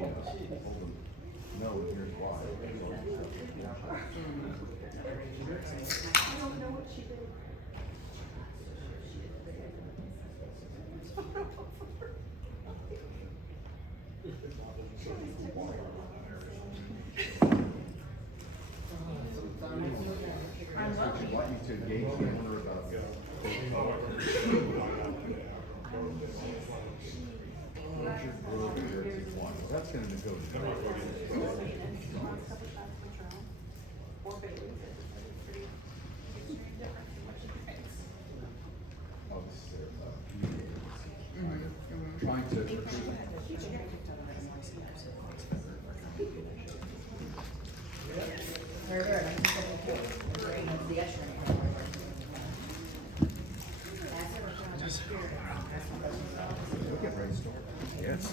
No, here's why. I don't know what she did. I'd like you to engage the owner about that's going to negotiate. Oh, this is their, trying to. We'll get ready to start. Yes.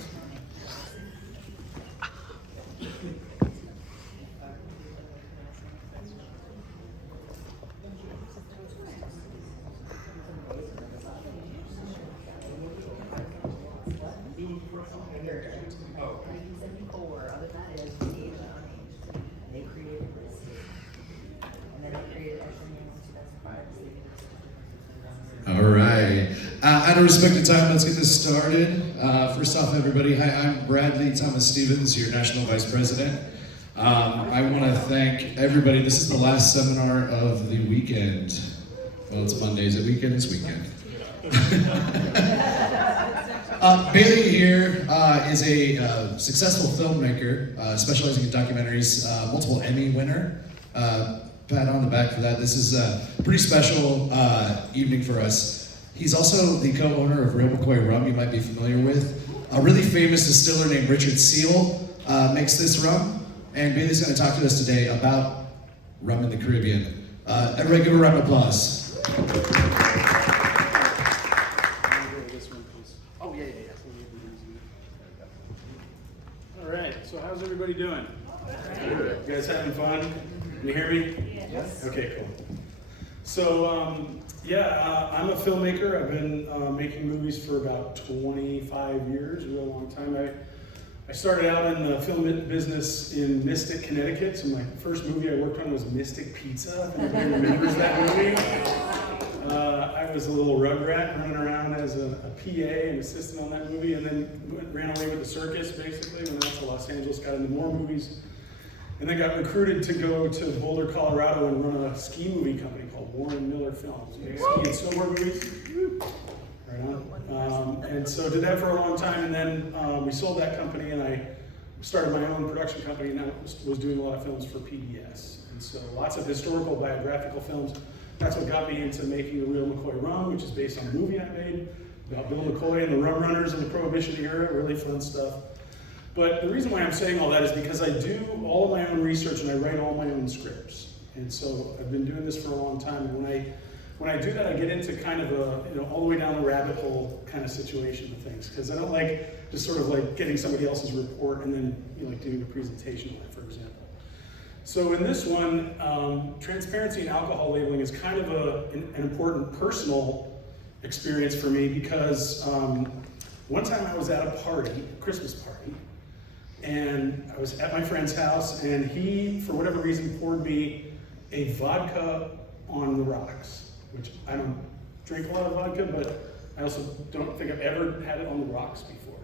All right. Out of respect to time, let's get this started. First off, everybody, hi, I'm Bradley Thomas Stevens, your National Vice President. I want to thank everybody. This is the last seminar of the weekend. Well, it's Monday. Is it weekend? It's weekend. Bailey here is a successful filmmaker specializing in documentaries, multiple Emmy winner. Pat on the back for that. This is a pretty special evening for us. He's also the co-owner of Real McCoy Rum, you might be familiar with. A really famous distiller named Richard Seal makes this rum, and Bailey's going to talk to us today about rum in the Caribbean. Everybody give a round of applause. Oh, yeah. All right, so how's everybody doing? Good. You guys having fun? Can you hear me? Yes. Okay, cool. So, I'm a filmmaker. I've been making movies for about 25 years, a real long time. I started out in the film business in Mystic, Connecticut. So my first movie I worked on was Mystic Pizza. If anybody remembers that movie. I was a little rugrat running around as a PA and assistant on that movie, and then ran away with the circus, basically, went out to Los Angeles, got into more movies. And then got recruited to go to Boulder, Colorado and run a ski movie company called Warren Miller Films. You make ski and snowboard movies? Right on. And so did that for a long time, and then we sold that company and I started my own production company, and I was doing a lot of films for PBS. And so lots of historical biographical films. That's what got me into making the Real McCoy Rum, which is based on a movie I made about Bill McCoy and the rum runners in the Prohibition era, really fun stuff. But the reason why I'm saying all that is because I do all of my own research and I write all my own scripts. And so I've been doing this for a long time. And when I do that, I get into kind of a, all the way down the rabbit hole kind of situation with things. Because I don't like just sort of like getting somebody else's report and then like doing a presentation on it, for example. So in this one, transparency and alcohol labeling is kind of an important personal experience for me because one time I was at a party, a Christmas party, and I was at my friend's house, and he, for whatever reason, poured me a vodka on the rocks, which I don't drink a lot of vodka, but I also don't think I've ever had it on the rocks before.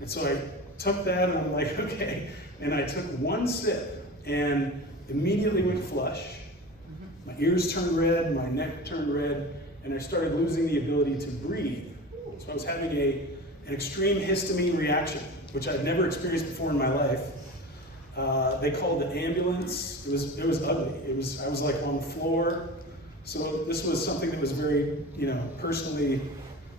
And so I took that, and I'm like, okay. And I took one sip, and immediately went flush. My ears turned red, my neck turned red, and I started losing the ability to breathe. So I was having an extreme histamine reaction, which I'd never experienced before in my life. They called the ambulance. It was ugly. I was like on the floor. So this was something that was very, personally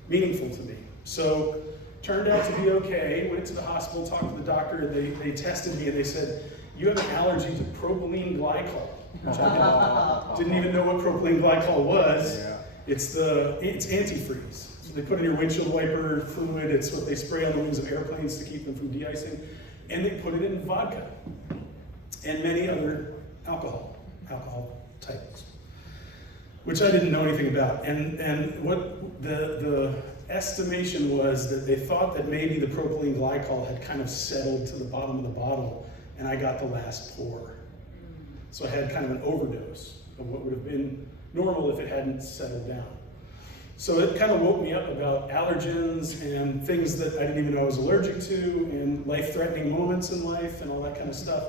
meaningful to me. So turned out to be okay. Went to the hospital, talked to the doctor. They tested me and they said, you have an allergy to propylene glycol, which I didn't even know what propylene glycol was. Yeah. It's antifreeze. So they put in your windshield wiper fluid. It's what they spray on the wings of airplanes to keep them from de-icing. And they put it in vodka and many other alcohol types, which I didn't know anything about. And what the estimation was that they thought that maybe the propylene glycol had kind of settled to the bottom of the bottle, and I got the last pour. So I had kind of an overdose of what would have been normal if it hadn't settled down. So it kind of woke me up about allergens and things that I didn't even know I was allergic to, and life-threatening moments in life and all that kind of stuff.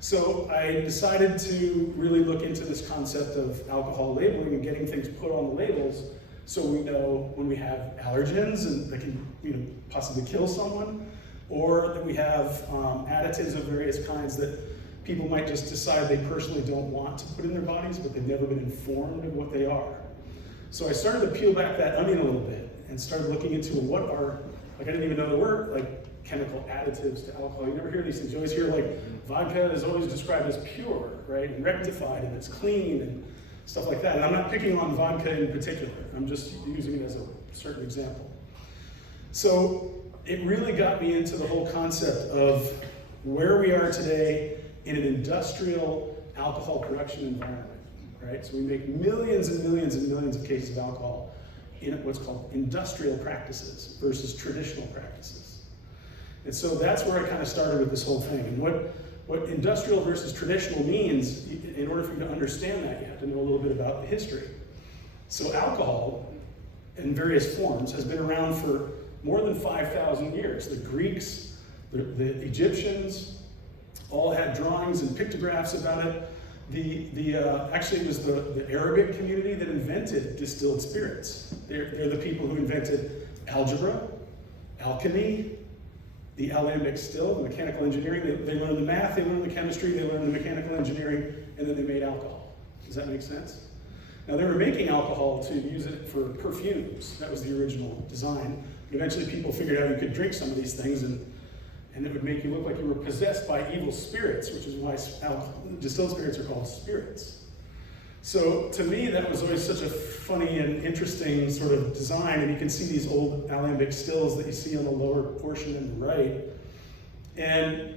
So I decided to really look into this concept of alcohol labeling and getting things put on the labels so we know when we have allergens and that can possibly kill someone, or that we have additives of various kinds that people might just decide they personally don't want to put in their bodies, but they've never been informed of what they are. So I started to peel back that onion a little bit and started looking into what are, like I didn't even know there were like chemical additives to alcohol. You never hear these things. You always hear like vodka is always described as pure, right? And rectified, and it's clean and stuff like that. And I'm not picking on vodka in particular. I'm just using it as a certain example. So it really got me into the whole concept of where we are today in an industrial alcohol production environment, right? So we make millions and millions and millions of cases of alcohol in what's called industrial practices versus traditional practices. And so that's where I kind of started with this whole thing. And what industrial versus traditional means, in order for you to understand that, you have to know a little bit about the history. So alcohol, in various forms, has been around for more than 5,000 years. The Greeks, the Egyptians, all had drawings and pictographs about it. Actually, it was the Arabic community that invented distilled spirits. They're the people who invented algebra, alchemy, the alembic still, the mechanical engineering. They learned the math, they learned the chemistry, they learned the mechanical engineering, and then they made alcohol. Does that make sense? Now, they were making alcohol to use it for perfumes. That was the original design. But eventually, people figured out you could drink some of these things and it would make you look like you were possessed by evil spirits, which is why distilled spirits are called spirits. So to me, that was always such a funny and interesting sort of design, and you can see these old alembic stills that you see on the lower portion on the right. And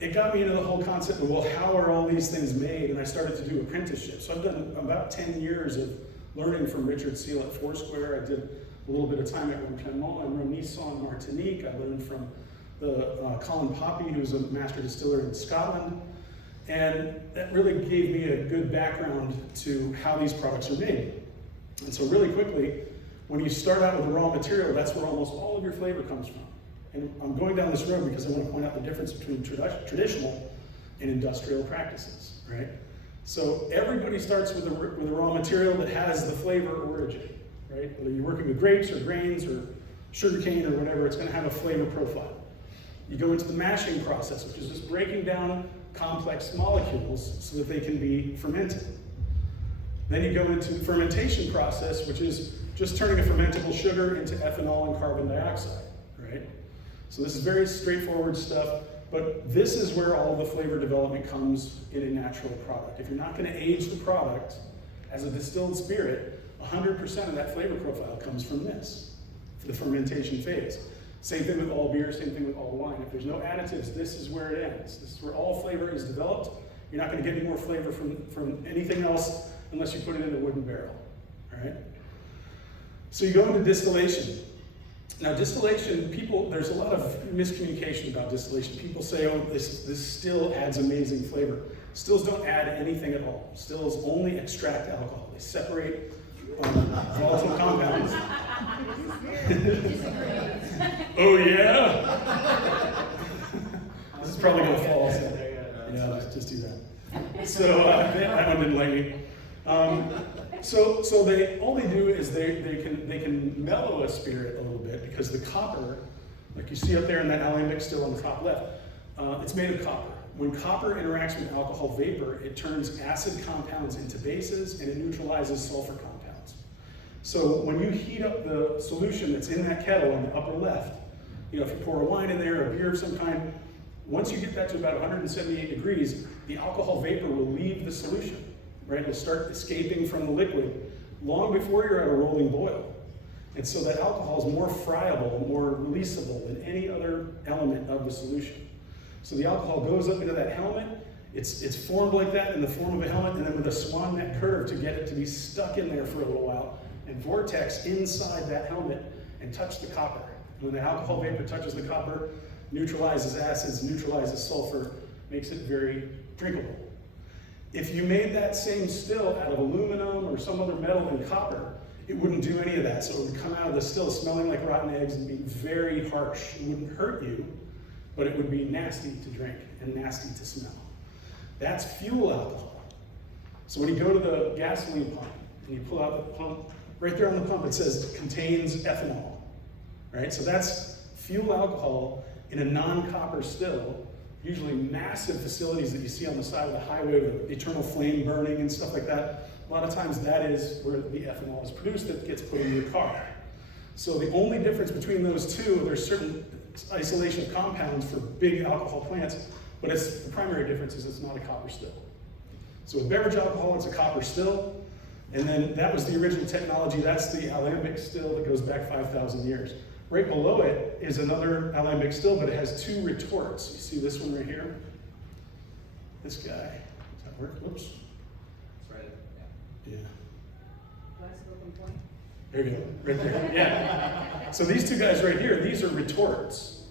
it got me into the whole concept of, well, how are all these things made? And I started to do apprenticeships. So I've done about 10 years of learning from Richard Seal at Foursquare. I did a little bit of time at Clermont and Renisson, Martinique. I learned from Colin Poppy, who's a master distiller in Scotland. And that really gave me a good background to how these products are made. And so really quickly, when you start out with the raw material, that's where almost all of your flavor comes from. And I'm going down this road because I want to point out the difference between traditional and industrial practices, right? So everybody starts with a raw material that has the flavor origin, right? Whether you're working with grapes or grains or sugarcane or whatever, it's going to have a flavor profile. You go into the mashing process, which is just breaking down complex molecules so that they can be fermented. Then you go into the fermentation process, which is just turning a fermentable sugar into ethanol and carbon dioxide, right? So this is very straightforward stuff, but this is where all the flavor development comes in a natural product. If you're not going to age the product as a distilled spirit, 100% of that flavor profile comes from this, the fermentation phase. Same thing with all beer, same thing with all wine. If there's no additives, this is where it ends. This is where all flavor is developed. You're not going to get any more flavor from anything else unless you put it in a wooden barrel, all right? So you go into distillation. Now distillation, there's a lot of miscommunication about distillation. People say, oh, this still adds amazing flavor. Stills don't add anything at all. Stills only extract alcohol. They separate volatile compounds. Oh yeah? This is probably gonna fall. Yeah, let's just do that. So that one didn't like me. So all they do is they can mellow a spirit a little bit because the copper, like you see up there in that alembic still on the top left, it's made of copper. When copper interacts with alcohol vapor, it turns acid compounds into bases and it neutralizes sulfur compounds. So when you heat up the solution that's in that kettle on the upper left, if you pour a wine in there, a beer of some kind, once you get that to about 178 degrees, the alcohol vapor will leave the solution, right? It'll start escaping from the liquid long before you're at a rolling boil. And so that alcohol is more friable, more releasable than any other element of the solution. So the alcohol goes up into that helmet, it's formed like that in the form of a helmet, and then with a swan neck curve to get it to be stuck in there for a little while, and vortex inside that helmet and touch the copper. When the alcohol vapor touches the copper, neutralizes acids, neutralizes sulfur, makes it very drinkable. If you made that same still out of aluminum or some other metal than copper, it wouldn't do any of that. So it would come out of the still smelling like rotten eggs and be very harsh. It wouldn't hurt you, but it would be nasty to drink and nasty to smell. That's fuel alcohol. So when you go to the gasoline pump and you pull out the pump, right there on the pump it says contains ethanol, right? So that's fuel alcohol in a non-copper still, usually massive facilities that you see on the side of the highway with eternal flame burning and stuff like that. A lot of times that is where the ethanol is produced that gets put in your car. So the only difference between those two, there's certain isolation of compounds for big alcohol plants, but the primary difference is it's not a copper still. So with beverage alcohol, it's a copper still, and then that was the original technology. That's the alembic still that goes back 5,000 years. Right below it is another alembic still, but it has two retorts. You see this one right here? This guy. Does that work? Whoops. That's right. Yeah. Last open point. There you go. Right there. Yeah. So these two guys right here, these are retorts.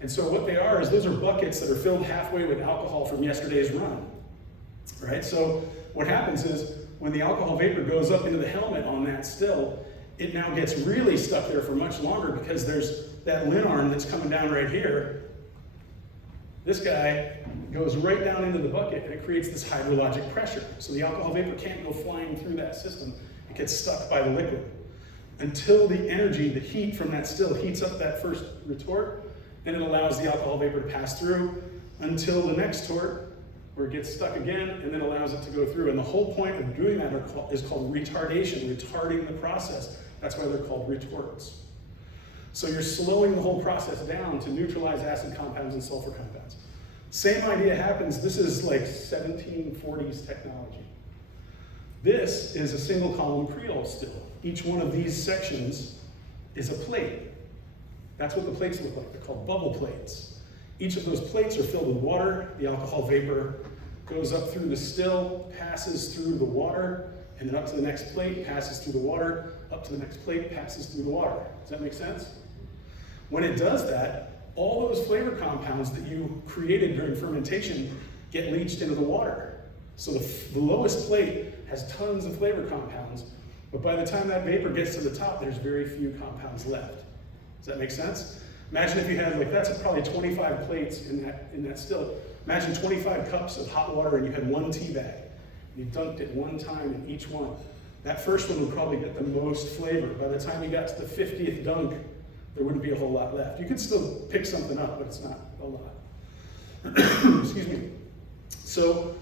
And so what they are is those are buckets that are filled halfway with alcohol from yesterday's run. Right? So what happens is when the alcohol vapor goes up into the helmet on that still, it now gets really stuck there for much longer because there's that lin arm that's coming down right here. This guy goes right down into the bucket and it creates this hydrologic pressure. So the alcohol vapor can't go flying through that system. It gets stuck by the liquid. Until the energy, the heat from that still heats up that first retort, then it allows the alcohol vapor to pass through until the next tort, where it gets stuck again and then allows it to go through. And the whole point of doing that is called retardation, retarding the process. That's why they're called retorts. So you're slowing the whole process down to neutralize acid compounds and sulfur compounds. Same idea happens. This is like 1740s technology. This is a single column Creole still. Each one of these sections is a plate. That's what the plates look like. They're called bubble plates. Each of those plates are filled with water. The alcohol vapor goes up through the still, passes through the water, and then up to the next plate, passes through the water, up to the next plate, passes through the water. Does that make sense? When it does that, all those flavor compounds that you created during fermentation get leached into the water. So the lowest plate has tons of flavor compounds, but by the time that vapor gets to the top, there's very few compounds left. Does that make sense? Imagine if you had, like, that's probably 25 plates in that still. Imagine 25 cups of hot water and you had one tea bag. You dunked it one time in each one. That first one would probably get the most flavor. By the time you got to the 50th dunk, there wouldn't be a whole lot left. You could still pick something up, but it's not a lot. Excuse me. So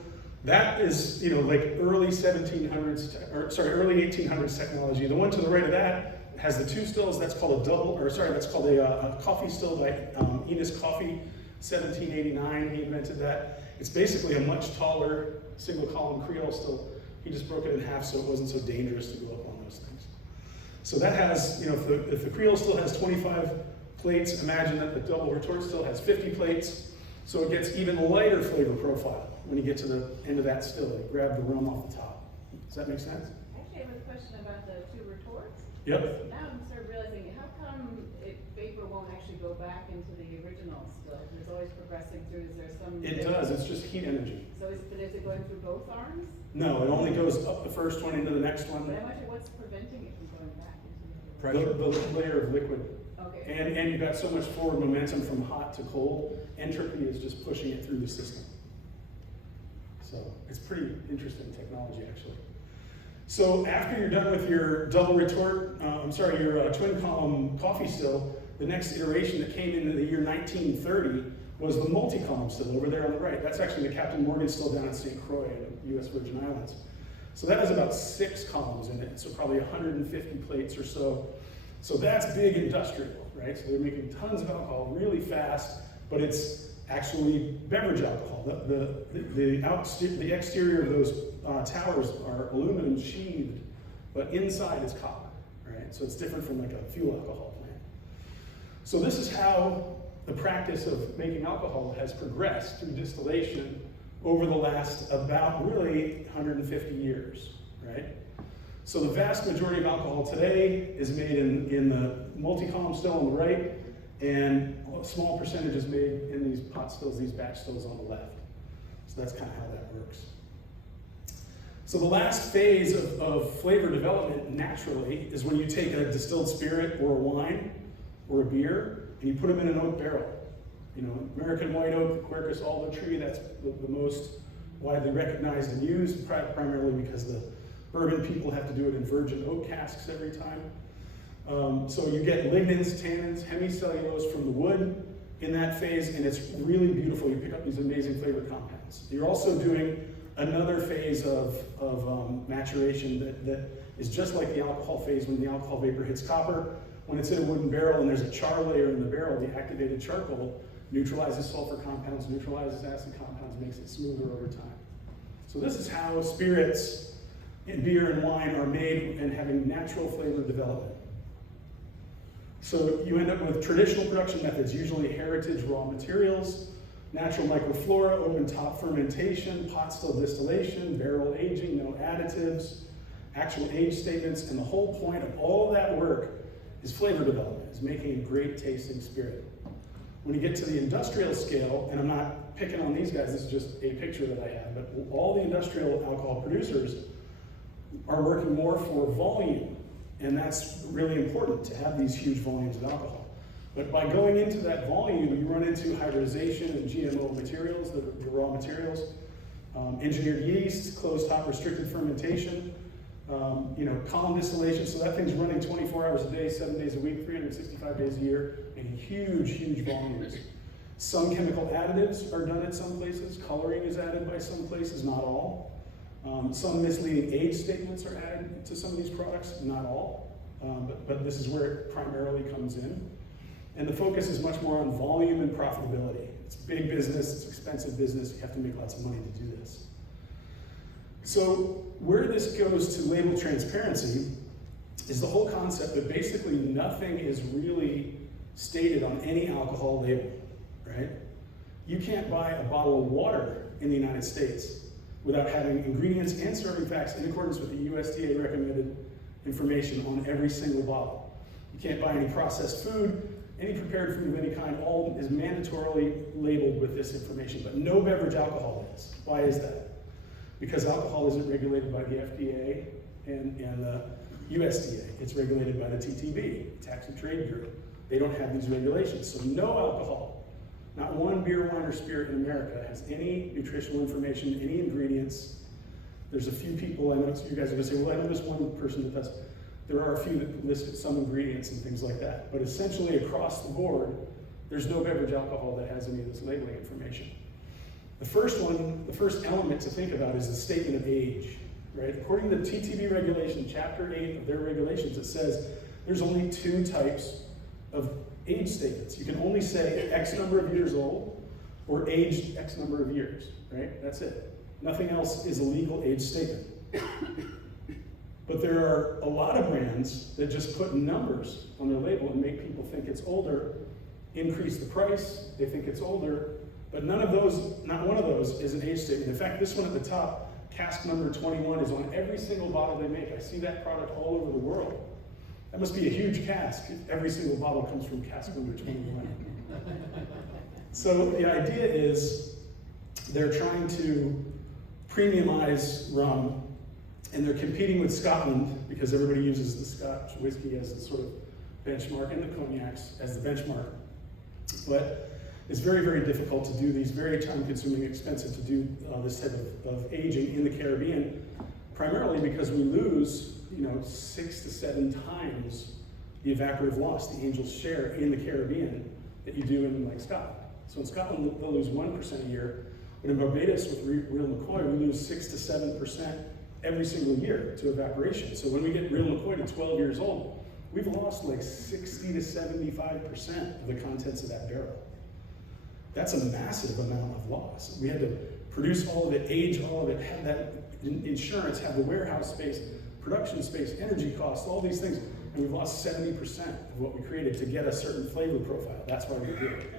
that is, like early 1700s, early 1800s technology. The one to the right of that has the two stills. That's called that's called a coffee still by Enos Coffee, 1789. He invented that. It's basically a much taller single column Creole still. He just broke it in half so it wasn't so dangerous to go up on those things. So that has, if the Creole still has 25 plates, imagine that the double retort still has 50 plates. So it gets even lighter flavor profile when you get to the end of that still. You grab the rum off the top. Does that make sense? Actually, I have a question about the two retorts. Yep. Now I'm sort of realizing, how come vapor won't actually go back into the original still? It's always progressing through. Is there some... It does. It's just heat energy. So is it going through both arms? No, it only goes up the first one into the next one. But I wonder what's preventing it from going back into the... Pressure. The layer of liquid. Okay. And you've got so much forward momentum from hot to cold. Entropy is just pushing it through the system. So it's pretty interesting technology, actually. So after you're done with your double retort, your twin column coffee still, the next iteration that came in the year 1930 was the multi-column still over there on the right. That's actually the Captain Morgan still down in St. Croix in the U.S. Virgin Islands. So that has about 6 columns in it, so probably 150 plates or so. So that's big industrial, right? So they're making tons of alcohol really fast, but it's actually beverage alcohol. The exterior of those towers are aluminum sheathed, but inside is copper, right? So it's different from like a fuel alcohol plant. So this is how the practice of making alcohol has progressed through distillation over the last about really 150 years, right? So the vast majority of alcohol today is made in the multi-column still on the right, and a small percentage is made in these pot stills, these batch stills on the left. So that's kind of how that works. So the last phase of flavor development naturally is when you take a distilled spirit or a wine or a beer and you put them in an oak barrel. You know, American white oak, the Quercus alder tree, that's the most widely recognized and used, primarily because the bourbon people have to do it in virgin oak casks every time. So you get lignins, tannins, hemicellulose from the wood in that phase, and it's really beautiful. You pick up these amazing flavor compounds. You're also doing another phase of maturation that is just like the alcohol phase when the alcohol vapor hits copper. When it's in a wooden barrel and there's a char layer in the barrel, the activated charcoal neutralizes sulfur compounds, neutralizes acid compounds, makes it smoother over time. So this is how spirits in beer and wine are made and having natural flavor development. So you end up with traditional production methods, usually heritage raw materials, natural microflora, open top fermentation, pot still distillation, barrel aging, no additives, actual age statements, and the whole point of all of that work is flavor development, is making a great tasting spirit. When you get to the industrial scale, and I'm not picking on these guys, this is just a picture that I have, but all the industrial alcohol producers are working more for volume, and that's really important to have these huge volumes of alcohol. But by going into that volume, you run into hybridization and GMO materials, the raw materials, engineered yeasts, closed top restricted fermentation, column distillation, so that thing's running 24 hours a day, 7 days a week, 365 days a year, making huge, huge volumes. Some chemical additives are done at some places. Coloring is added by some places, not all. Some misleading age statements are added to some of these products, not all. But this is where it primarily comes in. And the focus is much more on volume and profitability. It's big business, it's expensive business, you have to make lots of money to do this. So where this goes to label transparency is the whole concept that basically nothing is really stated on any alcohol label, right? You can't buy a bottle of water in the United States without having ingredients and serving facts in accordance with the USDA recommended information on every single bottle. You can't buy any processed food, any prepared food of any kind, all is mandatorily labeled with this information, but no beverage alcohol is. Why is that? Because alcohol isn't regulated by the FDA and the USDA. It's regulated by the TTB, Tax and Trade Bureau. They don't have these regulations. So no alcohol, not one beer, wine, or spirit in America has any nutritional information, any ingredients. There's a few people, I know you guys are gonna say, well, I know this one person that does. There are a few that list some ingredients and things like that. But essentially across the board, there's no beverage alcohol that has any of this labeling information. The first element to think about is the statement of age, right? According to the TTB regulation, chapter 8 of their regulations, it says there's only 2 types of age statements. You can only say X number of years old or aged X number of years, right? That's it. Nothing else is a legal age statement. But there are a lot of brands that just put numbers on their label and make people think it's older, increase the price, they think it's older, but not one of those is an age statement. In fact, this one at the top, cask number 21, is on every single bottle they make. I see that product all over the world. That must be a huge cask if every single bottle comes from cask number 21. So the idea is they're trying to premiumize rum, and they're competing with Scotland because everybody uses the Scotch whiskey as the sort of benchmark and the cognacs as the benchmark. But it's very, very difficult to do these, very time-consuming, expensive to do this type of aging in the Caribbean, primarily because we lose 6 to 7 times the evaporative loss, the angel's share in the Caribbean that you do in like Scotland. So in Scotland, they'll lose 1% a year, but in Barbados with real McCoy, we lose 6 to 7% every single year to evaporation. So when we get real McCoy to 12 years old, we've lost like 60 to 75% of the contents of that barrel. That's a massive amount of loss. We had to produce all of it, age all of it, have that insurance, have the warehouse space, production space, energy costs, all these things, and we've lost 70% of what we created to get a certain flavor profile. That's why we do it.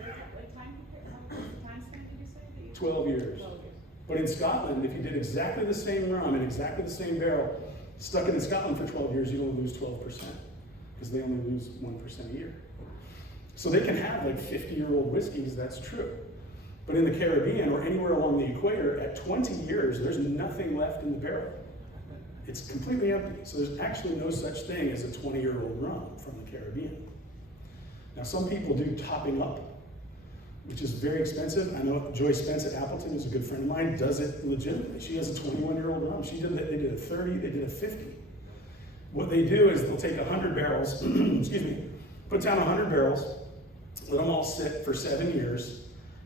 Time span did you say? 12 years. 12 years. But in Scotland, if you did exactly the same rum in exactly the same barrel, Stuck it in Scotland for 12 years, you only lose 12%, because they only lose 1% a year. So they can have like 50-year-old whiskeys, that's true. But in the Caribbean or anywhere along the equator, at 20 years, there's nothing left in the barrel. It's completely empty. So there's actually no such thing as a 20-year-old rum from the Caribbean. Now, some people do topping up, which is very expensive. I know Joy Spence at Appleton, who's a good friend of mine, does it legitimately. She has a 21-year-old rum. They did a 30, they did a 50. What they do is they'll take 100 barrels, excuse me, put down 100 barrels, let them all sit for 7 years,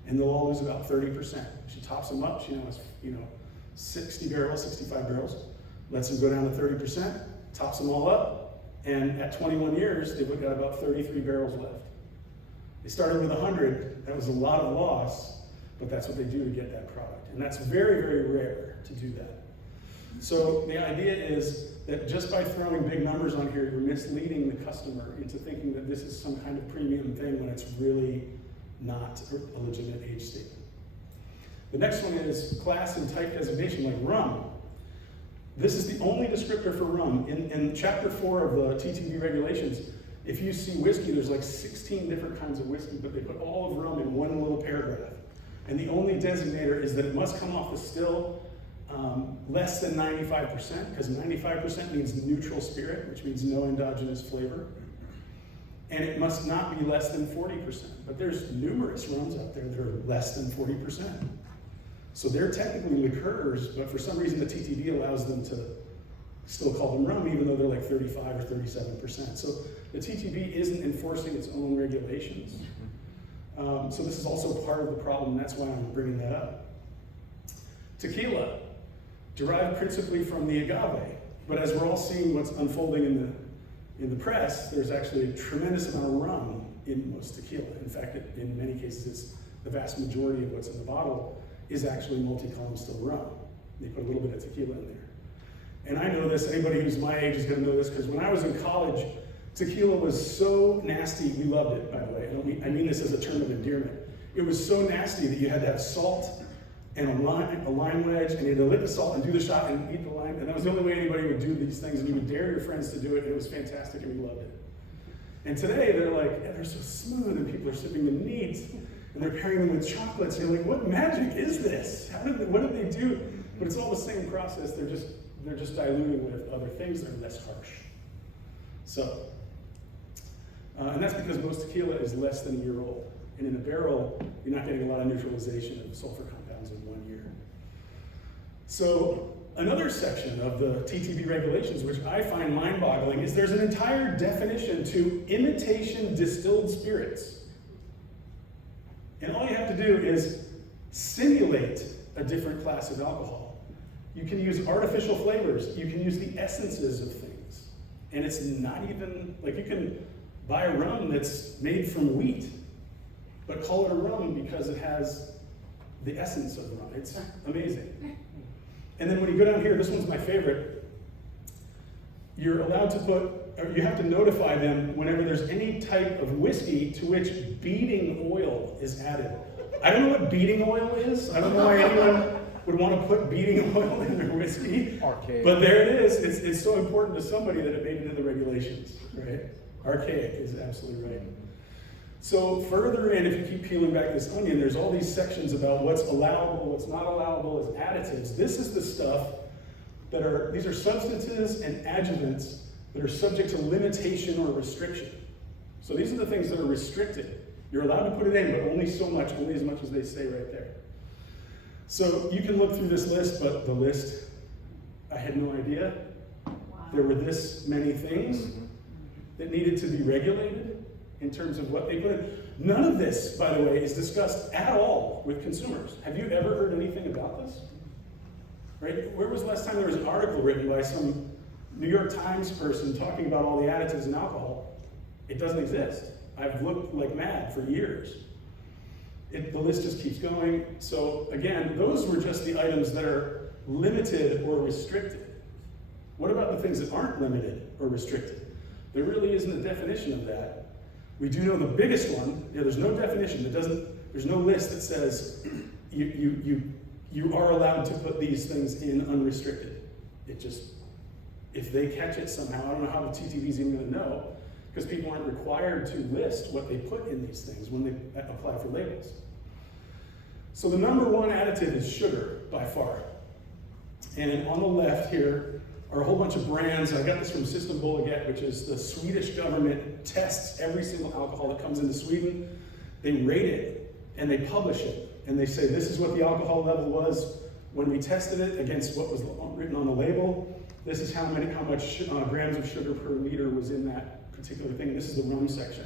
and they'll all lose about 30%. She tops them up, she now has, 60 barrels, 65 barrels, lets them go down to 30%, tops them all up, and at 21 years, they've got about 33 barrels left. They started with 100, that was a lot of loss, but that's what they do to get that product. And that's very, very rare to do that. So the idea is that just by throwing big numbers on here, you're misleading the customer into thinking that this is some kind of premium thing when it's really not a legitimate age statement. The next one is class and type designation, like rum. This is the only descriptor for rum. In chapter 4 of the TTB regulations, if you see whiskey, there's like 16 different kinds of whiskey, but they put all of rum in one little paragraph. And the only designator is that it must come off the still less than 95%, because 95% means neutral spirit, which means no endogenous flavor. And it must not be less than 40%. But there's numerous rums out there that are less than 40%. So they're technically liqueurs, but for some reason the TTB allows them to still call them rum, even though they're like 35 or 37%. So the TTB isn't enforcing its own regulations. So this is also part of the problem, and that's why I'm bringing that up. Tequila, derived principally from the agave, but as we're all seeing what's unfolding in the press, there's actually a tremendous amount of rum in most tequila. In fact, in many cases, it's the vast majority of what's in the bottle is actually multi-column still rum. They put a little bit of tequila in there. And I know this, anybody who's my age is gonna know this, because when I was in college, tequila was so nasty, we loved it, by the way. I mean this as a term of endearment. It was so nasty that you had to have salt and a lime wedge, and you had to lick the salt and do the shot and eat the lime, and that was the only way anybody would do these things, and you would dare your friends to do it, and it was fantastic, and we loved it. And today, they're like, yeah, they're so smooth, and people are sipping them neat, and they're pairing them with chocolates, and you're like, what magic is this? What did they do? But it's all the same process, they're just diluting with other things that are less harsh. So, and that's because most tequila is less than a year old. And in a barrel, you're not getting a lot of neutralization of sulfur compounds in 1 year. So another section of the TTB regulations, which I find mind-boggling, is there's an entire definition to imitation distilled spirits. And all you have to do is simulate a different class of alcohol. You can use artificial flavors. You can use the essences of things. And it's not even, like you can buy a rum that's made from wheat, but call it a rum because it has the essence of rum. It's amazing. And then when you go down here, this one's my favorite. You're allowed to put, or you have to notify them whenever there's any type of whiskey to which beating oil is added. I don't know what beating oil is. I don't know why anyone would want to put beating oil in their whiskey. Archaic. But there it is. It's so important to somebody that it made it into the regulations, right? Archaic is absolutely right. So further in, if you keep peeling back this onion, there's all these sections about what's allowable, what's not allowable as additives. This is the stuff these are substances and adjuvants that are subject to limitation or restriction. So these are the things that are restricted. You're allowed to put it in, but only so much, only as much as they say right there. So you can look through this list, but the list, I had no idea. Wow. There were this many things that needed to be regulated in terms of what they put in. None of this, by the way, is discussed at all with consumers. Have you ever heard anything about this? Right? Where was the last time there was an article written by some New York Times person talking about all the additives in alcohol? It doesn't exist. I've looked like mad for years. The list just keeps going. So again, those were just the items that are limited or restricted. What about the things that aren't limited or restricted? There really isn't a definition of that. We do know the biggest one. There's no definition. There's no list that says you are allowed to put these things in unrestricted. if they catch it somehow, I don't know how the TTV is even gonna know, because people aren't required to list what they put in these things when they apply for labels. So the number one additive is sugar, by far. And on the left here are a whole bunch of brands. I got this from System Bolaget, which is the Swedish government tests every single alcohol that comes into Sweden. They rate it and they publish it. And they say this is what the alcohol level was when we tested it against what was written on the label. This is how much grams of sugar per liter was in that particular thing. This is the rum section.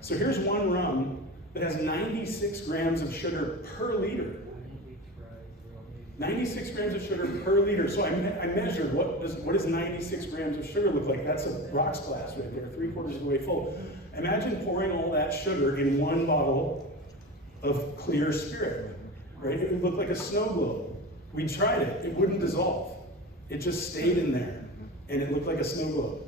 So here's one rum that has 96 grams of sugar per liter. 96 grams of sugar per liter. So I measured what does 96 grams of sugar look like? That's a rocks glass right there, 3/4 of the way full. Imagine pouring all that sugar in one bottle of clear spirit, right? It would look like a snow globe. We tried it, it wouldn't dissolve. It just stayed in there and it looked like a snow globe.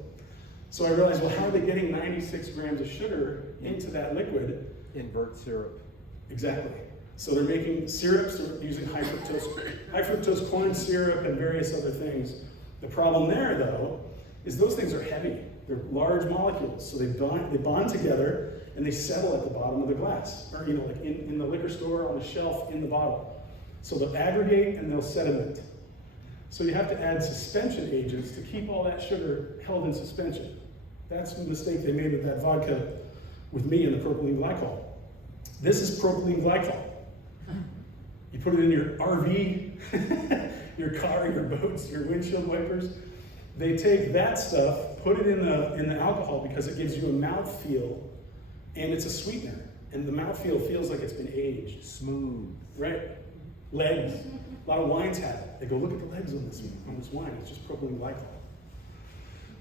So I realized, well, how are they getting 96 grams of sugar into that liquid? Invert syrup. Exactly. So they're making syrups, they're using high fructose corn syrup and various other things. The problem there, though, is those things are heavy. They're large molecules, so they bond together and they settle at the bottom of the glass, or like in the liquor store on the shelf in the bottle. So they'll aggregate and they'll sediment. So you have to add suspension agents to keep all that sugar held in suspension. That's the mistake they made with that vodka with me and the propylene glycol. This is propylene glycol. You put it in your RV, your car, your boats, your windshield wipers. They take that stuff, put it in the alcohol because it gives you a mouthfeel, and it's a sweetener. And the mouthfeel feels like it's been aged. Smooth. Right? Legs. A lot of wines have it. They go, look at the legs on this wine. It's just propylene glycol.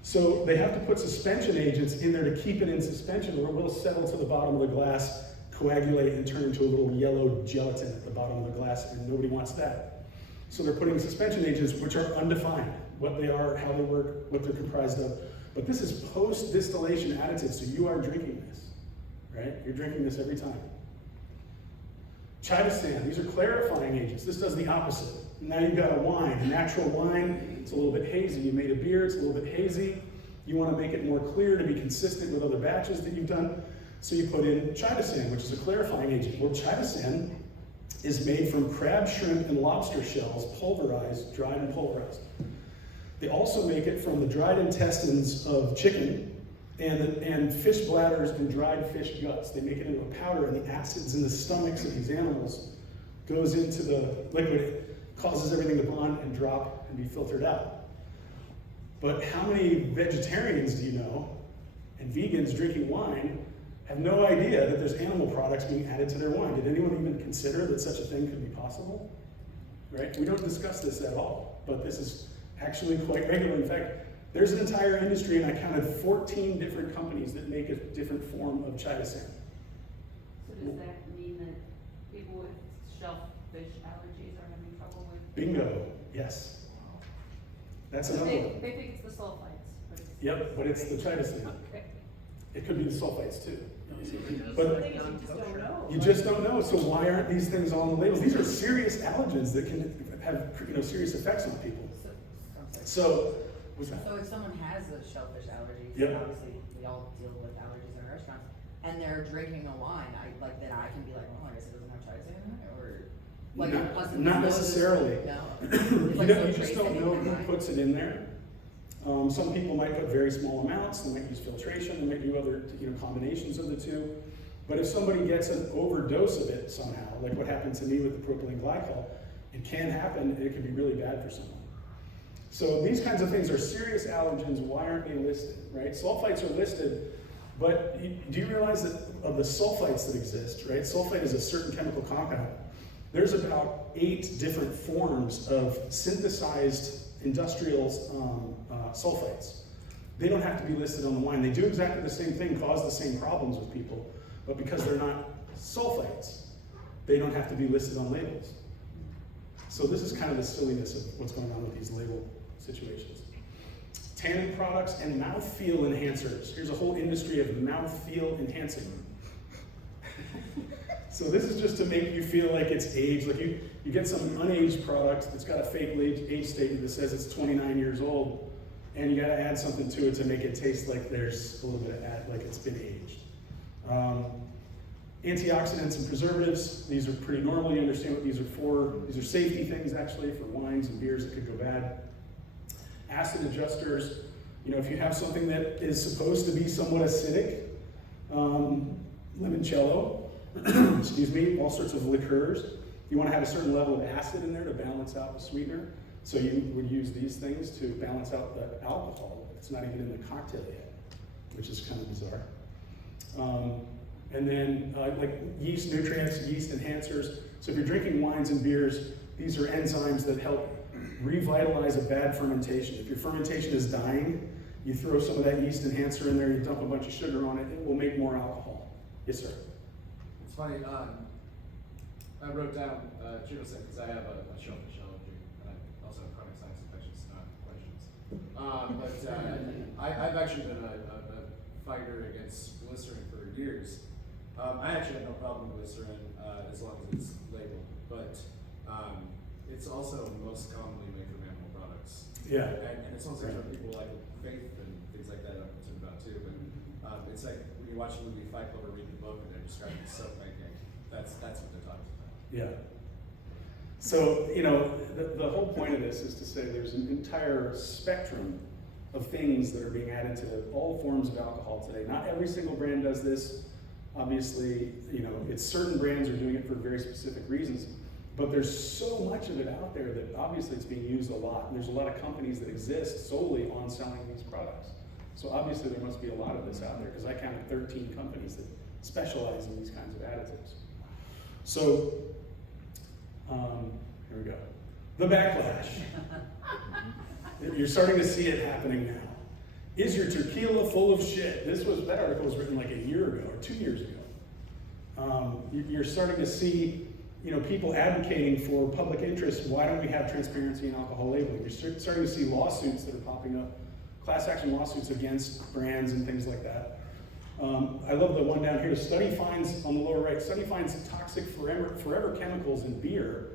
So they have to put suspension agents in there to keep it in suspension, or it will settle to the bottom of the glass, coagulate, and turn into a little yellow gelatin at the bottom of the glass, and nobody wants that. So they're putting suspension agents, which are undefined, what they are, how they work, what they're comprised of. But this is post-distillation additives, so you are drinking this, right? You're drinking this every time. Chitosan, these are clarifying agents. This does the opposite. Now you've got a wine, a natural wine, it's a little bit hazy. You made a beer, it's a little bit hazy. You want to make it more clear to be consistent with other batches that you've done. So you put in chitosan, which is a clarifying agent. Well, chitosan is made from crab, shrimp, and lobster shells, pulverized, dried and pulverized. They also make it from the dried intestines of chicken and fish bladders and dried fish guts. They make it into a powder, and the acids in the stomachs of these animals goes into the liquid, causes everything to bond and drop and be filtered out. But how many vegetarians do you know, and vegans drinking wine, have no idea that there's animal products being added to their wine? Did anyone even consider that such a thing could be possible? Right? We don't discuss this at all, but this is actually quite regular. In fact, there's an entire industry, and I counted 14 different companies that make a different form of chitosan. So does that mean that people with shellfish allergies are having trouble with? Bingo, yes. That's another one. They think it's the sulfites, but it's. Yep, but it's the chitosan. Okay. It could be the sulfites too. The But thing is, you just don't know. you just don't know, so why aren't these things on the labels? These are serious allergens that can have serious effects on people. So, what's that? So if someone has a shellfish allergy, Yep. and obviously we all deal with allergies in our restaurants, and they're drinking a wine, then I can be like, oh, I guess it doesn't have chitosan in it, or like Not- unless not it's necessarily. No. You just don't know who puts it in there. Some people might put very small amounts, they might use filtration, they might do other combinations of the two. But if somebody gets an overdose of it somehow, like what happened to me with the propylene glycol, it can happen and it can be really bad for someone. So these kinds of things are serious allergens. Why aren't they listed, right? Sulfites are listed, but do you realize that of the sulfites that exist, right? Sulfite is a certain chemical compound. There's about 8 different forms of synthesized industrial sulfites. They don't have to be listed on the wine. They do exactly the same thing, cause the same problems with people, but because they're not sulfites, they don't have to be listed on labels. So this is kind of the silliness of what's going on with these label situations. Tannin products and mouthfeel enhancers. Here's a whole industry of mouthfeel enhancing. So this is just to make you feel like it's aged. Like you get some unaged product that's got a fake age statement that says it's 29 years old, and you gotta add something to it to make it taste like there's a little bit of like it's been aged. Antioxidants and preservatives, these are pretty normal. You understand what these are for. These are safety things actually for wines and beers that could go bad. Acid adjusters, you know, if you have something that is supposed to be somewhat acidic, limoncello, excuse me, all sorts of liqueurs, you want to have a certain level of acid in there to balance out the sweetener. So you would use these things to balance out the alcohol. It's not even in the cocktail yet, which is kind of bizarre. And then like yeast nutrients, yeast enhancers. So if you're drinking wines and beers, these are enzymes that help revitalize a bad fermentation. If your fermentation is dying, you throw some of that yeast enhancer in there, you dump a bunch of sugar on it, it will make more alcohol. Yes, sir? It's funny, I wrote down Junosin because I have a shellfish allergy, and I also have chronic sinus infections, not questions. I've actually been a fighter against glycerin for years. I actually have no problem with glycerin as long as it's labeled, but it's also most commonly made from animal products. Yeah. And it's also for people like faith and things like that I'm concerned about too, but it's like when you watch the movie Fight Club or read the book and they're describing soap making, that's what they're talking about. Yeah. So, you know, the whole point of this is to say there's an entire spectrum of things that are being added to all forms of alcohol today. Not every single brand does this. Obviously, you know, it's certain brands are doing it for very specific reasons, but there's so much of it out there that obviously it's being used a lot. And there's a lot of companies that exist solely on selling these products. So obviously there must be a lot of this out there because I counted 13 companies that specialize in these kinds of additives. So, here we go. The backlash. You're starting to see it happening now. Is your tequila full of shit? That article was written like a year ago or 2 years ago. You're starting to see, you know, people advocating for public interest. Why don't we have transparency in alcohol labeling? You're starting to see lawsuits that are popping up, class action lawsuits against brands and things like that. I love the one down here. Study finds, on the lower right, study finds toxic forever chemicals in beer,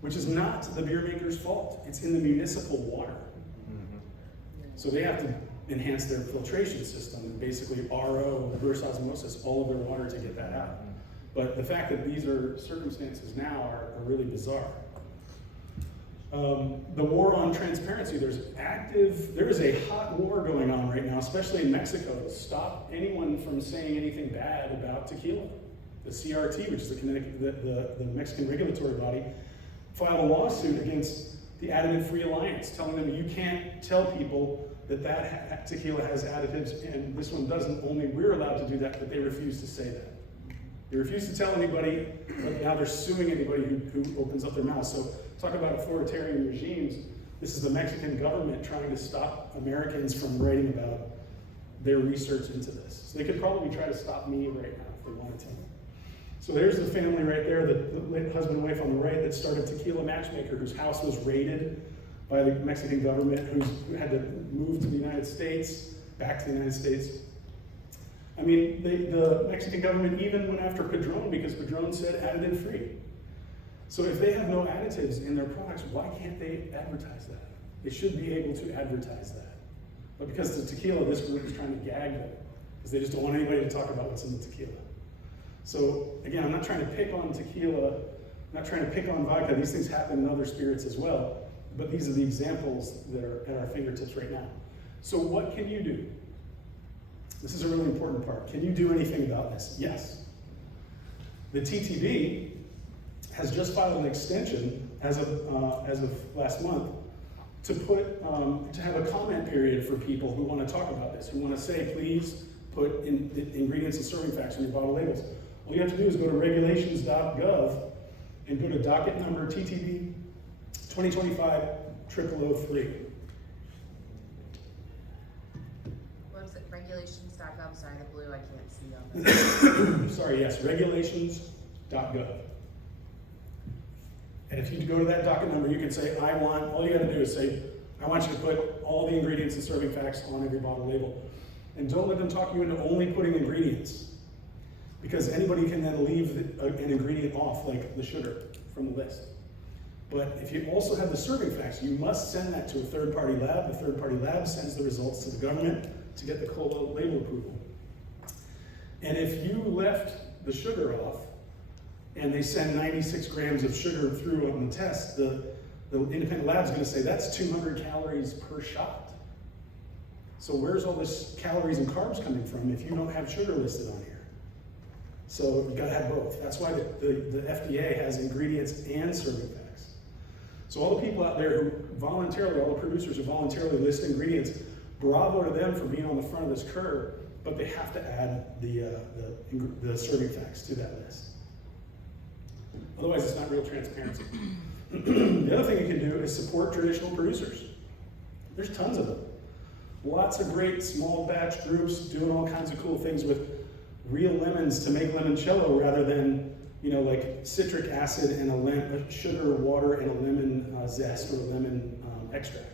which is not the beer maker's fault. It's in the municipal water. So they have to enhance their filtration system and basically RO, reverse osmosis, all of their water to get that out. But the fact that these are circumstances now are really bizarre. The war on transparency, there is a hot war going on right now, especially in Mexico, to stop anyone from saying anything bad about tequila. The CRT, which is the Mexican regulatory body, filed a lawsuit against the Additive-Free Alliance, telling them you can't tell people that tequila has additives and this one doesn't. Only we're allowed to do that, but they refuse to say that. They refuse to tell anybody, but now they're suing anybody who opens up their mouth. So talk about authoritarian regimes. This is the Mexican government trying to stop Americans from writing about their research into this. So they could probably try to stop me right now if they wanted to. So there's the family right there, the husband and wife on the right that started Tequila Matchmaker, whose house was raided by the Mexican government, who had to move to the United States, back to the United States. I mean, the Mexican government even went after Padron because Padron said additive free. So if they have no additives in their products, why can't they advertise that? They should be able to advertise that. But because the tequila, this group is trying to gag them, because they just don't want anybody to talk about what's in the tequila. So again, I'm not trying to pick on tequila, I'm not trying to pick on vodka. These things happen in other spirits as well. But these are the examples that are at our fingertips right now. So what can you do? This is a really important part. Can you do anything about this? Yes. The TTB has just filed an extension as of last month to to have a comment period for people who want to talk about this, who want to say, please put in ingredients and serving facts on your bottle labels. All you have to do is go to regulations.gov and go to docket number TTB 2025-0003. What is it? Regulations.gov. Sorry, the blue I can't see on this. Sorry, yes, regulations.gov. And if you go to that docket number, you can say, all you gotta do is say, I want you to put all the ingredients and serving facts on every bottle label. And don't let them talk you into only putting ingredients, because anybody can then leave an ingredient off, like the sugar, from the list. But if you also have the serving facts, you must send that to a third-party lab. The third-party lab sends the results to the government to get the cola label approval. And if you left the sugar off, and they send 96 grams of sugar through on the test, the independent lab's gonna say that's 200 calories per shot. So where's all this calories and carbs coming from if you don't have sugar listed on here? So you've gotta have both. That's why the FDA has ingredients and serving facts. So all the people out there who voluntarily, all the producers who voluntarily list ingredients, bravo to them for being on the front of this curve, but they have to add the serving facts to that list. Otherwise, it's not real transparency. The other thing you can do is support traditional producers. There's tons of them. Lots of great small batch groups doing all kinds of cool things with real lemons to make limoncello rather than, you know, like citric acid and a sugar, water, and a lemon zest or a lemon extract.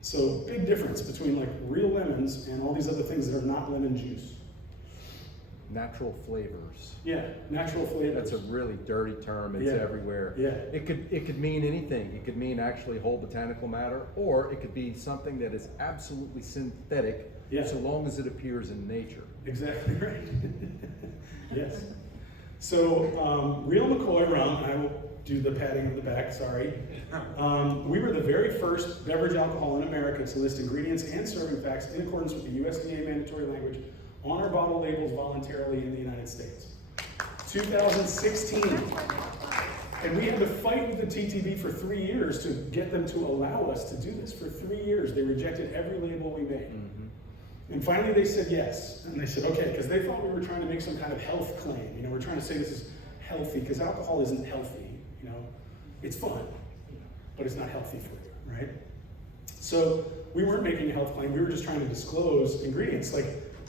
So big difference between like real lemons and all these other things that are not lemon juice. Natural flavors. Yeah, natural flavors. That's a really dirty term. It's Yeah. everywhere. Yeah. It could mean anything. It could mean actually whole botanical matter, or it could be something that is absolutely synthetic, Yeah. so long as it appears in nature. Exactly right. Yes. So, real McCoy rum, I will do the patting of the back, sorry. We were the very first beverage alcohol in America to list ingredients and serving facts in accordance with the USDA mandatory language on our bottle labels voluntarily in the United States. 2016. And we had to fight with the TTB for 3 years to get them to allow us to do this. For 3 years, they rejected every label we made. And finally they said yes. And they said, okay, because they thought we were trying to make some kind of health claim. You know, we're trying to say this is healthy, because alcohol isn't healthy, you know. It's fun, but it's not healthy for you, right? So we weren't making a health claim, we were just trying to disclose ingredients. Like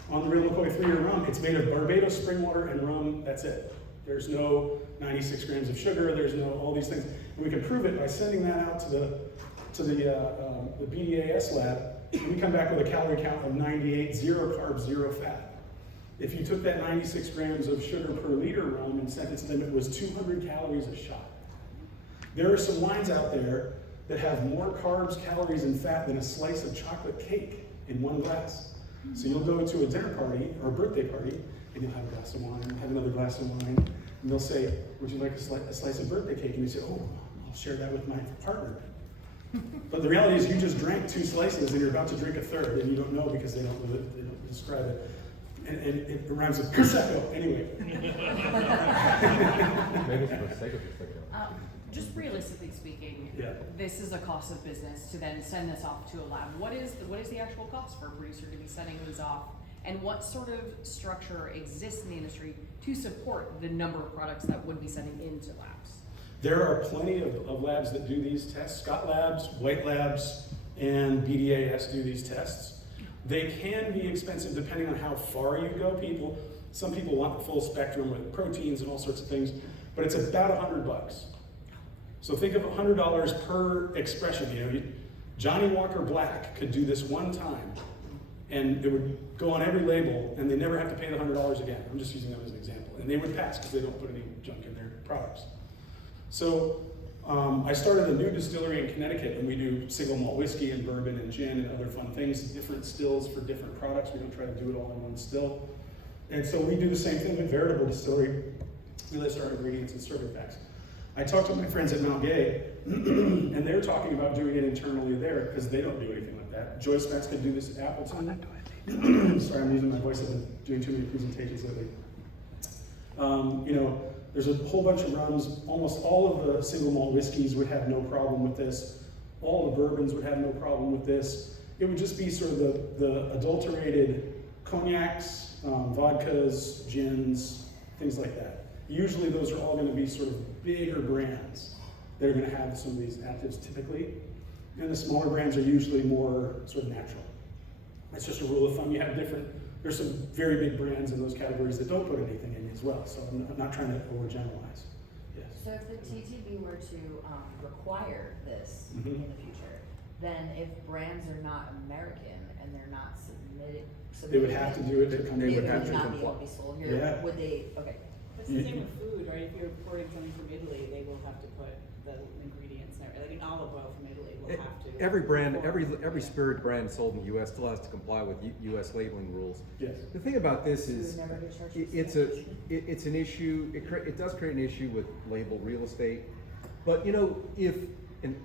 on the Real McCoy 3-year rum, it's made of Barbados spring water and rum, that's it. There's no 96 grams of sugar, there's no all these things. And we can prove it by sending that out to the BDAS lab, and we come back with a calorie count of 98, 0 carbs, 0 fat. If you took that 96 grams of sugar per liter rum and sent it to them, it was 200 calories a shot. There are some wines out there that have more carbs, calories, and fat than a slice of chocolate cake in one glass. So you'll go to a dinner party or a birthday party, and you'll have a glass of wine, have another glass of wine, and they'll say, would you like a slice of birthday cake? And you say, oh, I'll share that with my partner. But the reality is you just drank 2 slices and you're about to drink a third, and you don't know because they don't describe it. And it rhymes with Prosecco, anyway. Maybe it's Prosecco. Just realistically speaking, Yeah. this is a cost of business to then send this off to a lab. What is the actual cost for a producer to be sending these off? And what sort of structure exists in the industry to support the number of products that would be sending into labs? There are plenty of labs that do these tests. Scott Labs, White Labs, and BDAS do these tests. They can be expensive depending on how far you go. Some people want the full spectrum with proteins and all sorts of things, but it's about $100. So think of $100 per expression. You know, Johnny Walker Black could do this one time, and it would go on every label, and they never have to pay the $100 again. I'm just using them as an example. And they would pass because they don't put any junk in their products. So I started a new distillery in Connecticut, and we do single malt whiskey and bourbon and gin and other fun things, different stills for different products. We don't try to do it all in one still. And so we do the same thing with Veritable Distillery. We list our ingredients and serving facts. I talked to my friends at Mount Gay, and they're talking about doing it internally there because they don't do anything like that. Joyce Metz could do this at Appleton. Sorry, I'm losing my voice. I've been doing too many presentations lately. You know, there's a whole bunch of rums. Almost all of the single malt whiskeys would have no problem with this. All the bourbons would have no problem with this. It would just be sort of the adulterated cognacs, vodkas, gins, things like that. Usually those are all going to be sort of bigger brands that are going to have some of these additives typically. And the smaller brands are usually more sort of natural. That's just a rule of thumb. There's some very big brands in those categories that don't put anything in as well. So I'm not trying to overgeneralize. Yes. So if the TTB were to require this Mhm. in the future, then if brands are not American and they're not submitted, They would have to do it to come in. They would would have to not be able comply. to be sold here. Yeah. Would they? Okay. It's the same with food, right? If you're importing something from Italy, they will have to put the ingredients and everything, like an olive oil from Italy will have to. Every brand, conform. every Yeah. spirit brand sold in the US still has to comply with US labeling rules. Yes. The thing about this is, We would never get charged for it's an issue, it does create an issue with label real estate. But you know, and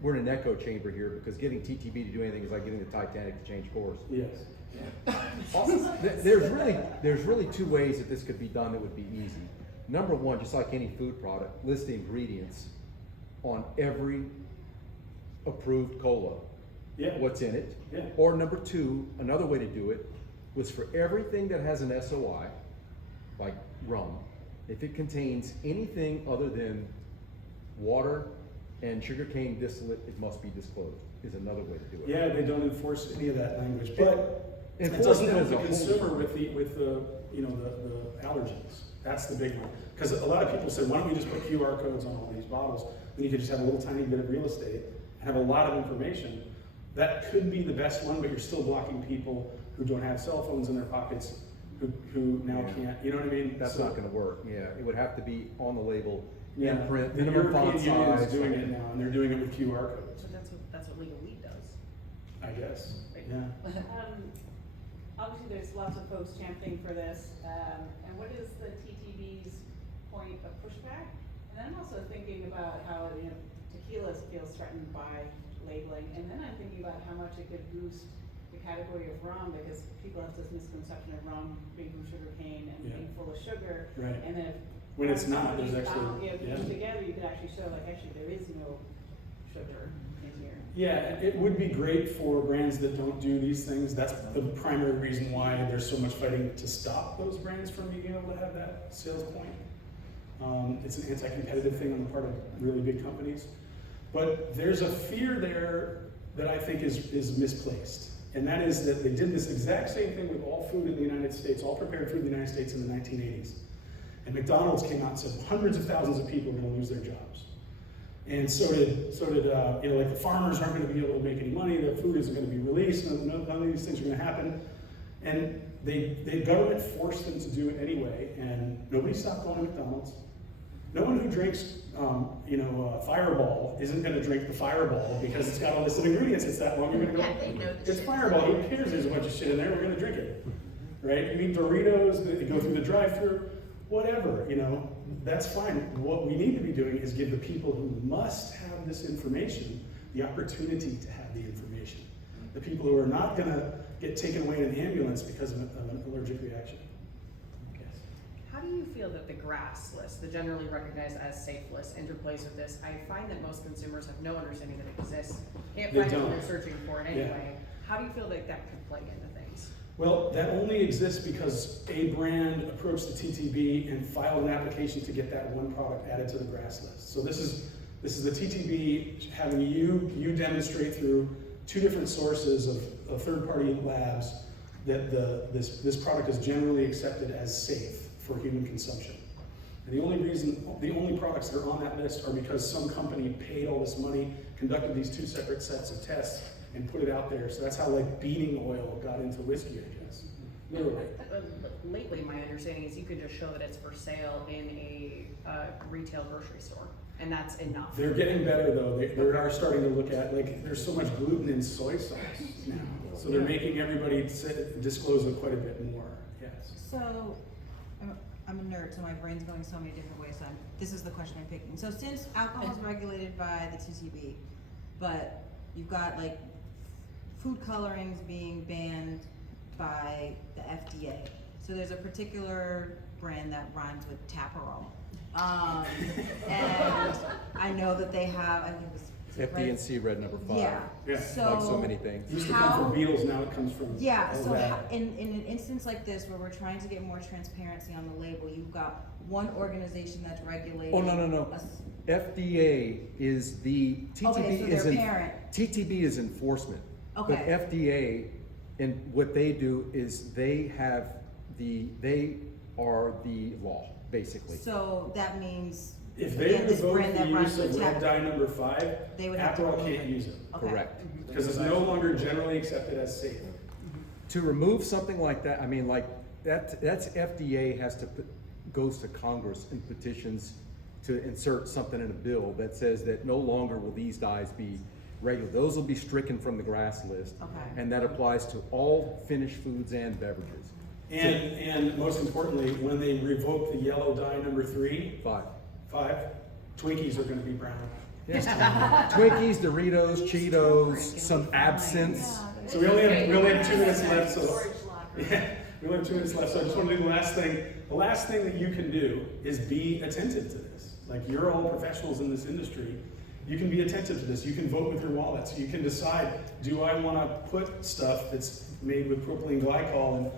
we're in an echo chamber here because getting TTB to do anything is like getting the Titanic to change course. Yes. There's really two ways that this could be done that would be easy. Number one, just like any food product, list the ingredients on every approved cola. Yeah. What's in it. Yeah. Or number two, another way to do it was for everything that has an SOI, like rum, if it contains anything other than water and sugarcane distillate, it must be disclosed, is another way to do it. Yeah, they don't enforce any of that language, but it doesn't Enforcement help is the a whole- consumer with the you know, the allergens. That's the big one. Because a lot of people said, why don't we just put QR codes on all these bottles? Then you could just have a little tiny bit of real estate and have a lot of information. That could be the best one, but you're still blocking people who don't have cell phones in their pockets, who now Yeah. can't, you know what I mean? That's So- not gonna work, yeah, it would have to be on the label, Yeah, in print, the minimum European font Union is size. doing it now, and they're doing it with QR codes, So that's what legal weed does. I guess. Yeah. Obviously, there's lots of folks championing for this, and what is the TTB's point of pushback? And then I'm also thinking about how, you know, tequila feels threatened by labeling, and then I'm thinking about how much it could boost the category of rum, because people have this misconception of rum being from sugar cane and Yeah. being full of sugar. Right. And then if. When it's one not, there's company's actually- found, yeah. put together, you could actually show, like, actually, there is no sugar in here. Yeah, it would be great for brands that don't do these things. That's the primary reason why there's so much fighting to stop those brands from being able to have that sales point. It's an anti-competitive thing on the part of really big companies. But there's a fear there that I think is misplaced. And that is that they did this exact same thing with all food in the United States, all prepared food in the United States in the 1980s. And McDonald's came out and said hundreds of thousands of people are gonna lose their jobs. And so did you know, like the farmers aren't gonna be able to make any money, the food isn't gonna be released, none of these things are gonna happen. And the government forced them to do it anyway, and nobody stopped going to McDonald's. No one who drinks, Fireball isn't gonna drink the Fireball because it's got all this ingredients, it's that long, you're gonna go, Yeah, they know the it's shit. Fireball, who cares, there's a bunch of shit in there, we're gonna drink it. Right, you eat Doritos, they go through the drive-through, whatever, you know, that's fine. What we need to be doing is give the people who must have this information the opportunity to have the information. The people who are not gonna get taken away in an ambulance because of an allergic reaction. Yes. How do you feel that the GRAS list, the generally recognized as safe list, interplays with this? I find that most consumers have no understanding that it exists, can't They find it when don't. they're searching for it Yeah. anyway. How do you feel like that could play into things? Well, that only exists because a brand approached the TTB and filed an application to get that one product added to the GRAS list. So this is the TTB having you demonstrate through two different sources of third-party labs that this product is generally accepted as safe for human consumption. And the only products that are on that list are because some company paid all this money, conducted these two separate sets of tests, and put it out there. So that's how like beating oil got into whiskey, I guess. Literally. But lately, my understanding is you can just show that it's for sale in a retail grocery store, and that's enough. They're getting better though. They are starting to look at, like, there's so much gluten in soy sauce now. So they're making everybody disclose it quite a bit more. Yes. So, I'm a nerd, so my brain's going so many different ways, so this is the question I'm picking. So since alcohol is regulated by the TTB, but you've got like food colorings being banned by the FDA. So there's a particular brand that rhymes with Taparol. And I know that they have, I think it was FD&C red number 5. Yeah, Yeah. so. Like so many things. It used to How- come from beetles, now it comes from. Yeah, all so that. in an instance like this where we're trying to get more transparency on the label, you've got one organization that's regulating. Oh, no. a s- FDA is the, TTB Okay, so is, their parent. TTB is enforcement. But Okay. FDA, and what they do is they are the law, basically. So that means. If they again, this revoke brand the that rhymes use of with red Tap- dye number 5, They would have to Aperol remove can't it. use it. Okay. Correct. Because it's no longer generally accepted as safe. To remove something like that, I mean, like, that's FDA goes to Congress and petitions to insert something in a bill that says that no longer will these dyes be regular. Those will be stricken from the GRAS list. Okay. And that applies to all finished foods and beverages. And most importantly, when they revoke the yellow dye number 3, 5. 5, Twinkies are gonna be brown. Yes. Twinkies, Doritos, Cheetos, some absinthe. So we only have 2 minutes left, so. Yeah, we only have 2 minutes left, so I just want to do the last thing. The last thing that you can do is be attentive to this. Like, you're all professionals in this industry. You can be attentive to this. You can vote with your wallet. So you can decide, do I want to put stuff that's made with propylene glycol and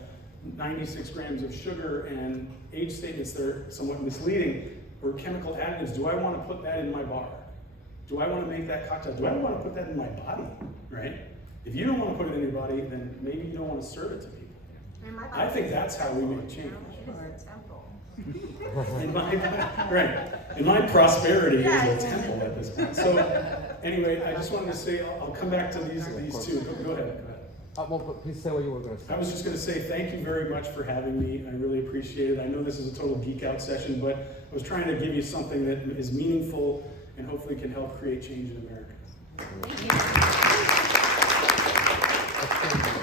96 grams of sugar and age statements that are somewhat misleading, or chemical additives? Do I want to put that in my bar? Do I want to make that cocktail? Do I want to put that in my body, right? If you don't want to put it in your body, then maybe you don't want to serve it to people. I think that's how we make change. In my prosperity is a temple at this point. So anyway, I just wanted to say, I'll come back to these two. Go ahead. Please say what you were going to say. I was just going to say thank you very much for having me. I really appreciate it. I know this is a total geek out session, but I was trying to give you something that is meaningful and hopefully can help create change in America. Thank you.